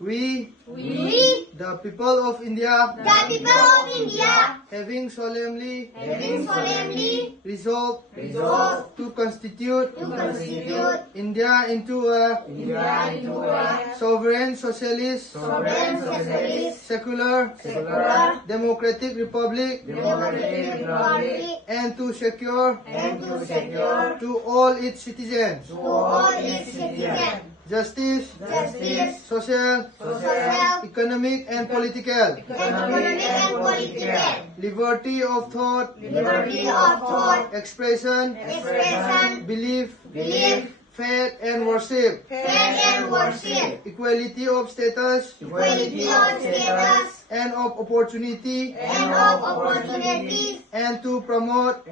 We, the people of India, having solemnly resolved to constitute India into a sovereign socialist, secular, democratic republic, and to secure to all its citizens justice, social, economic and political, liberty of thought, expression, belief, faith and worship, equality of status and of opportunity, and to promote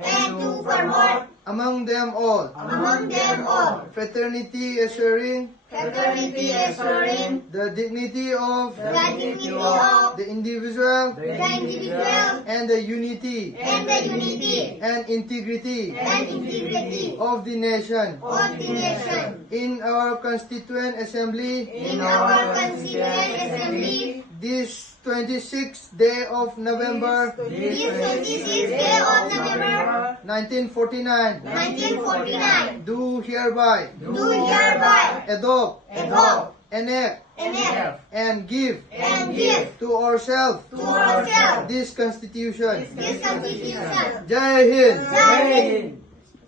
among them all fraternity, assuring the dignity of the individual and the unity and integrity of the nation. In our Constituent Assembly, this 26th day of November 1949, do hereby adopt, enact, and give to ourselves this Constitution. Jai Hind.